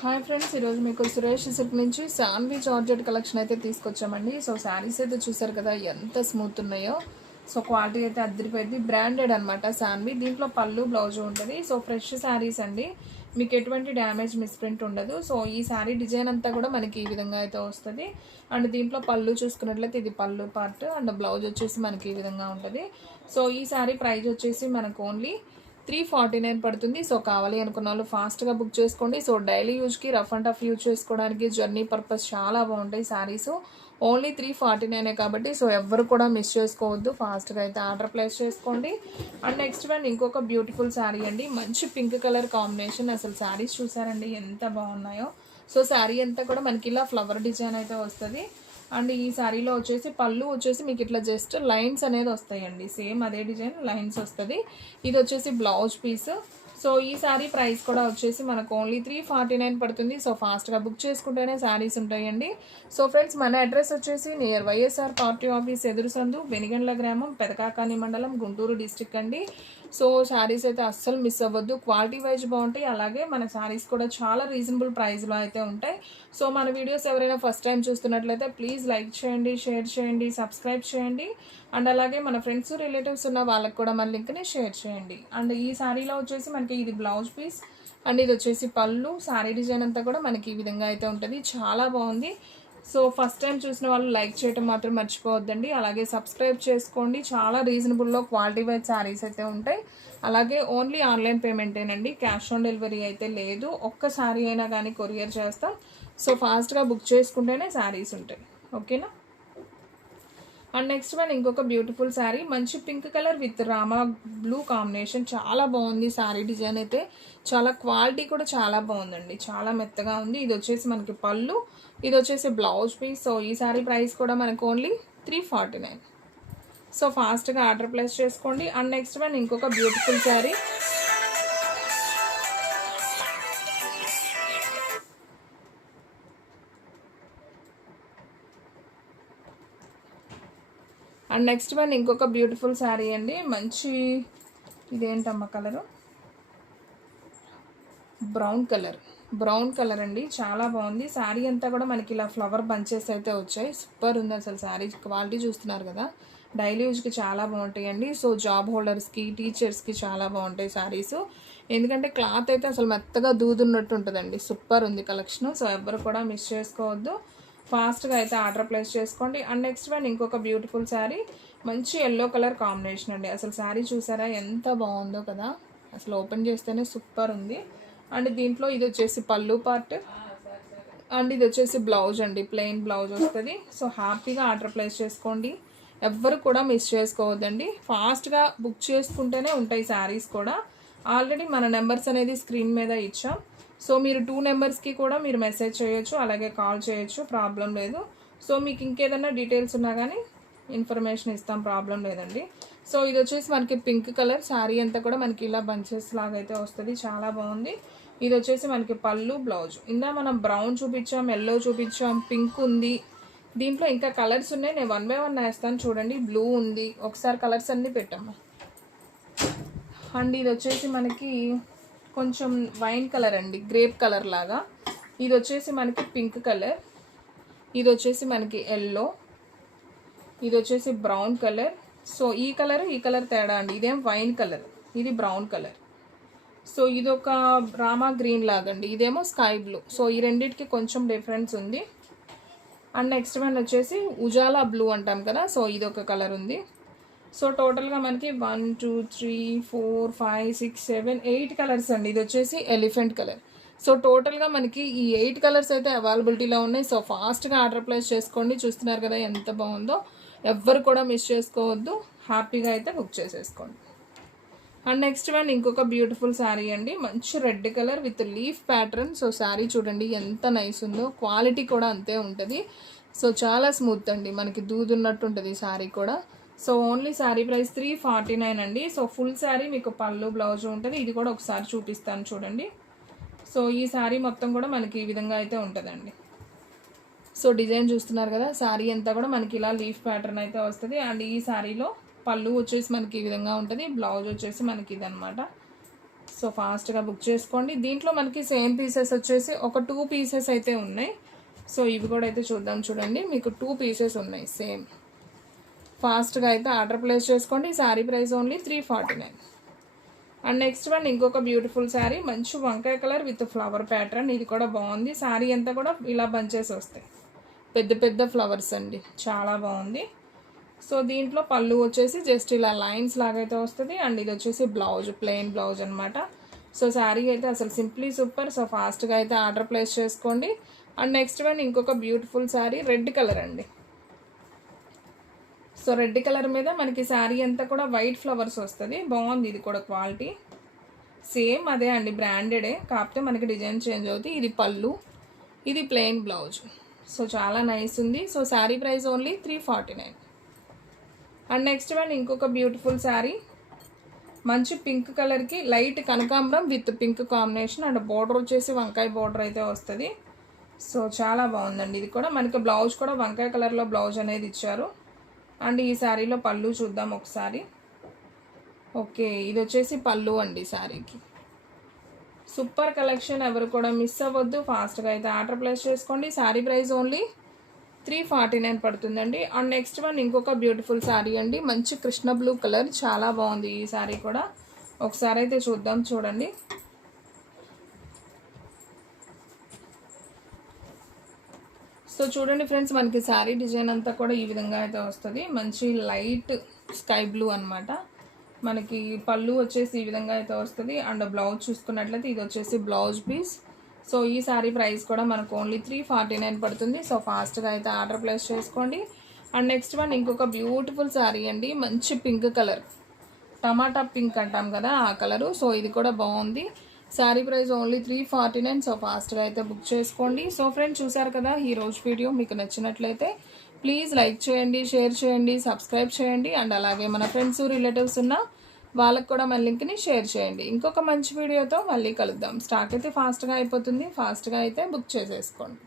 Hi friends, ఈరోజు మీకు Suresh silk నుంచి శాన్వి జార్జెట్ కలెక్షన్ అయితే తీసుకొచ్చామండి. సో శారీస్ అయితే చూసారు కదా ఎంత స్మూత్ ఉన్నాయో. సో క్వాలిటీ అయితే అద్దరిపోయింది, బ్రాండెడ్ అనమాట శాన్వి. దీంట్లో పళ్ళు బ్లౌజ్ ఉంటుంది. సో ఫ్రెష్ శారీస్ అండి, మీకు ఎటువంటి డ్యామేజ్ మిస్ప్రింట్ ఉండదు. సో ఈ శారీ డిజైన్ అంతా కూడా మనకి ఈ విధంగా అయితే వస్తుంది. అండ్ దీంట్లో పళ్ళు చూసుకున్నట్లయితే ఇది పళ్ళు పార్ట్, అండ్ బ్లౌజ్ వచ్చేసి మనకి ఈ విధంగా ఉంటుంది. సో ఈ శారీ ప్రైస్ వచ్చేసి మనకు ఓన్లీ 349 పడుతుంది. సో కావాలి అనుకున్న వాళ్ళు ఫాస్ట్గా బుక్ చేసుకోండి. సో డైలీ యూజ్కి, రఫ్ అండ్ టఫ్ యూజ్ చేసుకోవడానికి, జర్నీ పర్పస్ చాలా బాగుంటాయి శారీస్. ఓన్లీ 349 కాబట్టి సో ఎవ్వరు కూడా మిస్ చేసుకోవద్దు, ఫాస్ట్గా అయితే ఆర్డర్ ప్లేస్ చేసుకోండి. అండ్ నెక్స్ట్ వన్ ఇంకొక బ్యూటిఫుల్ శారీ అండి, మంచి పింక్ కలర్ కాంబినేషన్. అసలు శారీస్ చూసారండి ఎంత బాగున్నాయో. సో శారీ అంతా కూడా మనకి ఇలా ఫ్లవర్ డిజైన్ అయితే వస్తుంది. అండ్ ఈ శారీలో వచ్చేసి పళ్ళు వచ్చేసి మీకు ఇట్లా జస్ట్ లైన్స్ అనేది వస్తాయండి, సేమ్ అదే డిజైన్ లైన్స్ వస్తుంది. ఇది వచ్చేసి బ్లౌజ్ పీస్. సో ఈ శారీ ప్రైస్ కూడా వచ్చేసి మనకు ఓన్లీ 349 పడుతుంది. సో ఫాస్ట్గా బుక్ చేసుకుంటేనే శారీస్ ఉంటాయండి. సో ఫ్రెండ్స్, మన అడ్రస్ వచ్చేసి నియర్ వైఎస్ఆర్ పార్టీ ఆఫీస్ ఎదురు సందు, వెనిగండ్ల గ్రామం, పెదకాకాని మండలం, గుంటూరు డిస్ట్రిక్ట్ అండి. సో శారీస్ అయితే అస్సలు మిస్ అవ్వద్దు, క్వాలిటీ వైజ్ బాగుంటాయి. అలాగే మన శారీస్ కూడా చాలా రీజనబుల్ ప్రైస్లో అయితే ఉంటాయి. సో మన వీడియోస్ ఎవరైనా ఫస్ట్ టైం చూస్తున్నట్లయితే ప్లీజ్ లైక్ చేయండి, షేర్ చేయండి, సబ్స్క్రైబ్ చేయండి. అండ్ అలాగే మన ఫ్రెండ్స్ రిలేటివ్స్ ఉన్న వాళ్ళకి కూడా మన లింక్ని షేర్ చేయండి. అండ్ ఈ శారీలో వచ్చేసి మనకి ఇది బ్లౌజ్ పీస్, అండ్ ఇది వచ్చేసి పళ్ళు. శారీ డిజైన్ అంతా కూడా మనకి ఈ విధంగా అయితే ఉంటుంది, చాలా బాగుంది. సో ఫస్ట్ టైం చూసిన వాళ్ళు లైక్ చేయడం మాత్రం మర్చిపోవద్దండి. అలాగే సబ్స్క్రైబ్ చేసుకోండి, చాలా రీజనబుల్లో క్వాలిటీ వైజ్ శారీస్ అయితే ఉంటాయి. అలాగే ఓన్లీ ఆన్లైన్ పేమెంటేనండి, క్యాష్ ఆన్ డెలివరీ అయితే లేదు. ఒక్క శారీ అయినా కానీ కొరియర్ చేస్తాం. సో ఫాస్ట్గా బుక్ చేసుకుంటేనే శారీస్ ఉంటాయి, ఓకేనా. అండ్ నెక్స్ట్ వన్ ఇంకొక బ్యూటిఫుల్ శారీ, మంచి pink colour with Rama blue combination. చాలా బాగుంది శారీ డిజైన్ అయితే, చాలా క్వాలిటీ కూడా చాలా బాగుందండి, చాలా మెత్తగా ఉంది. ఇది వచ్చేసి మనకి పళ్ళు, ఇది వచ్చేసి బ్లౌజ్ పీస్. సో ఈ శారీ ప్రైస్ కూడా మనకు ఓన్లీ 349. సో ఫాస్ట్గా ఆర్డర్ ప్లేస్ చేసుకోండి. అండ్ నెక్స్ట్ వన్ ఇంకొక beautiful sari, and next one ఇంకొక బ్యూటిఫుల్ శారీ అండి, మంచి ఇదేంటమ్మ కలరు, బ్రౌన్ కలర్ అండి, చాలా బాగుంది. శారీ అంతా కూడా మనకి ఇలా ఫ్లవర్ బంచెస్ అయితే వచ్చాయి, సూపర్ ఉంది అసలు. శారీ క్వాలిటీ చూస్తున్నారు కదా, డైలీ యూజ్కి చాలా బాగుంటాయండి. సో జాబ్ హోల్డర్స్కి, టీచర్స్కి చాలా బాగుంటాయి శారీస్, ఎందుకంటే క్లాత్ అయితే అసలు మెత్తగా దూదున్నట్టు ఉంటుందండి. సూపర్ ఉంది కలెక్షన్. సో ఎవ్వరు కూడా మిస్ చేసుకోవద్దు, ఫాస్ట్గా అయితే ఆర్డర్ ప్లేస్ చేసుకోండి. అండ్ నెక్స్ట్ వన్ ఇంకొక బ్యూటిఫుల్ శారీ, మంచి ఎల్లో కలర్ కాంబినేషన్ అండి. అసలు శారీ చూసారా ఎంత బాగుందో కదా, అసలు ఓపెన్ చేస్తేనే సూపర్ ఉంది. అండ్ దీంట్లో ఇది వచ్చేసి పళ్ళు పార్ట్, అండ్ ఇది వచ్చేసి బ్లౌజ్ అండి, ప్లెయిన్ బ్లౌజ్ వస్తుంది. సో హ్యాపీగా ఆర్డర్ ప్లేస్ చేసుకోండి, ఎవ్వరు కూడా మిస్ చేసుకోవద్దండి. ఫాస్ట్గా బుక్ చేసుకుంటేనే ఉంటాయి శారీస్ కూడా. ఆల్రెడీ మన నెంబర్స్ అనేది స్క్రీన్ మీద ఇచ్చాం. సో మీరు 2 నెంబర్స్కి కూడా మీరు మెసేజ్ చేయొచ్చు, అలాగే కాల్ చేయొచ్చు, ప్రాబ్లం లేదు. సో మీకు ఇంకేదన్నా డీటెయిల్స్ ఉన్నా కానీ ఇన్ఫర్మేషన్ ఇస్తాం, ప్రాబ్లం లేదండి. సో ఇది వచ్చేసి మనకి పింక్ కలర్, శారీ అంతా కూడా మనకి ఇలా బంచెస్ లాగా అయితే వస్తుంది, చాలా బాగుంది. ఇది వచ్చేసి మనకి పళ్ళు, బ్లౌజ్. ఇందా మనం బ్రౌన్ చూపించాం, ఎల్లో చూపించాం, పింక్ ఉంది. దీంట్లో ఇంకా కలర్స్ ఉన్నాయి, నేను 1 by 1 వేస్తాను చూడండి. బ్లూ ఉంది, ఒకసారి కలర్స్ అన్నీ పెట్టాము. అండ్ ఇది వచ్చేసి మనకి కొంచెం వైన్ కలర్ అండి, గ్రేప్ కలర్ లాగా. ఇది వచ్చేసి మనకి పింక్ కలర్, ఇది వచ్చేసి మనకి ఎల్లో, ఇది వచ్చేసి బ్రౌన్ కలర్. సో ఈ కలర్ తేడా అండి, ఇదేం వైన్ కలర్, ఇది బ్రౌన్ కలర్. సో ఇది ఒక రామా గ్రీన్ లాగండి, ఇదేమో స్కై బ్లూ. సో ఈ రెండింటికి కొంచెం డిఫరెన్స్ ఉంది. అండ్ నెక్స్ట్ వన్ వచ్చేసి ఉజాలా బ్లూ అంటాం కదా, సో ఇది ఒక కలర్ ఉంది. సో టోటల్గా మనకి 1 2 3 4 5 6 7 8 కలర్స్ అండి. ఇది వచ్చేసి ఎలిఫెంట్ కలర్. సో టోటల్గా మనకి ఈ 8 కలర్స్ అయితే అవైలబిలిటీలో ఉన్నాయి. సో ఫాస్ట్గా ఆర్డర్ ప్లేస్ చేసుకోండి. చూస్తున్నారు కదా ఎంత బాగుందో, ఎవ్వరు కూడా మిస్ చేసుకోవద్దు, హ్యాపీగా అయితే బుక్ చేసేసుకోండి. అండ్ నెక్స్ట్ వన్ ఇంకొక బ్యూటిఫుల్ శారీ అండి, మంచి red colour with leaf pattern. So sari చూడండి ఎంత నైస్ ఉందో, క్వాలిటీ కూడా అంతే ఉంటుంది. సో చాలా స్మూత్ అండి, మనకి దూదున్నట్టు ఉంటుంది శారీ కూడా. సో ఓన్లీ శారీ ప్రైస్ 349 అండి. సో ఫుల్ శారీ మీకు పళ్ళు, బ్లౌజ్ ఉంటుంది. ఇది కూడా ఒకసారి చూపిస్తాను చూడండి. సో ఈ శారీ మొత్తం కూడా మనకి ఈ విధంగా అయితే ఉంటుందండి. సో డిజైన్ చూస్తున్నారు కదా, శారీ అంతా కూడా మనకి ఇలా లీఫ్ ప్యాటర్న్ అయితే వస్తుంది. అండ్ ఈ శారీలో పళ్ళు వచ్చేసి మనకి ఈ విధంగా ఉంటుంది, బ్లౌజ్ వచ్చేసి మనకి ఇదనమాట. సో ఫాస్ట్గా బుక్ చేసుకోండి. దీంట్లో మనకి సేమ్ పీసెస్ వచ్చేసి ఒక 2 పీసెస్ అయితే ఉన్నాయి. సో ఇవి కూడా అయితే చూద్దాం. చూడండి, మీకు 2 పీసెస్ ఉన్నాయి సేమ్. ఫాస్ట్గా అయితే ఆర్డర్ ప్లేస్ చేసుకోండి. Sari price only 349. And next one ఇంకొక బ్యూటిఫుల్ శారీ, మంచి వంకాయ కలర్ విత్ ఫ్లవర్ ప్యాటర్న్. ఇది కూడా బాగుంది. శారీ అంతా కూడా ఇలా బంచెస్ వస్తాయి, పెద్ద పెద్ద ఫ్లవర్స్ అండి, చాలా బాగుంది. సో దీంట్లో పళ్ళు వచ్చేసి జస్ట్ ఇలా లైన్స్ లాగైతే వస్తుంది. అండ్ ఇది వచ్చేసి బ్లౌజ్, ప్లెయిన్ బ్లౌజ్ అనమాట. సో శారీ అయితే అసలు సింప్లీ సూపర్. సో ఫాస్ట్గా అయితే ఆర్డర్ ప్లేస్ చేసుకోండి. అండ్ నెక్స్ట్ వన్ ఇంకొక బ్యూటిఫుల్ శారీ, రెడ్ కలర్ అండి. సో రెడ్ కలర్ మీద మనకి శారీ అంతా కూడా వైట్ ఫ్లవర్స్ వస్తుంది. బాగుంది. ఇది కూడా క్వాలిటీ సేమ్ అదే అండి, బ్రాండెడే, కాకపోతే మనకి డిజైన్ చేంజ్ అవుతుంది. ఇది పళ్ళు, ఇది ప్లెయిన్ బ్లౌజ్. సో చాలా నైస్ ఉంది. So sari price only 349. And next one ఇంకొక బ్యూటిఫుల్ శారీ, మంచి పింక్ కలర్కి లైట్ కనకాంబరం with pink combination. And border వచ్చేసి వంకాయ బోర్డర్ అయితే వస్తుంది. సో చాలా బాగుందండి. ఇది కూడా మనకి బ్లౌజ్ కూడా వంకాయ కలర్లో బ్లౌజ్ అనేది ఇచ్చారు. అండ్ ఈ శారీలో పళ్ళు చూద్దాం ఒకసారి. ఓకే, ఇది వచ్చేసి పళ్ళు అండి శారీకి. సూపర్ కలెక్షన్, ఎవరు కూడా మిస్ అవ్వద్దు. ఫాస్ట్గా అయితే ఆర్డర్ ప్లేస్ చేసుకోండి. శారీ ప్రైస్ ఓన్లీ 349 పడుతుందండి. అండ్ నెక్స్ట్ వన్ ఇంకొక బ్యూటిఫుల్ శారీ అండి, మంచి కృష్ణ బ్లూ కలర్, చాలా బాగుంది ఈ శారీ కూడా. ఒకసారి అయితే చూద్దాం. చూడండి, సో చూడండి ఫ్రెండ్స్, మనకి శారీ డిజైన్ అంతా కూడా ఈ విధంగా అయితే వస్తుంది. మంచి లైట్ స్కై బ్లూ అనమాట. మనకి పళ్ళు వచ్చేసి ఈ విధంగా అయితే వస్తుంది. అండ్ బ్లౌజ్ చూసుకున్నట్లయితే ఇది వచ్చేసి బ్లౌజ్ పీస్. సో ఈ శారీ ప్రైస్ కూడా మనకు ఓన్లీ 349 పడుతుంది. సో ఫాస్ట్గా అయితే ఆర్డర్ ప్లేస్ చేసుకోండి. అండ్ నెక్స్ట్ వన్ ఇంకొక బ్యూటిఫుల్ శారీ అండి, మంచి పింక్ కలర్, టమాటా పింక్ అంటాం కదా ఆ కలరు. సో ఇది కూడా బాగుంది. Sari price only 349. సో ఫాస్ట్గా అయితే బుక్ చేసుకోండి. సో ఫ్రెండ్స్, చూసారు కదా ఈ రోజు వీడియో. మీకు నచ్చినట్లయితే ప్లీజ్ లైక్ చేయండి, షేర్ చేయండి, సబ్స్క్రైబ్ చేయండి. అండ్ అలాగే మన ఫ్రెండ్స్, రిలేటివ్స్ ఉన్న వాళ్ళకు కూడా మన లింక్ని షేర్ చేయండి. ఇంకొక మంచి వీడియోతో మళ్ళీ కలుద్దాం. స్టాక్ అయితే ఫాస్ట్గా అయిపోతుంది. ఫాస్ట్గా అయితే బుక్ చేసేసుకోండి.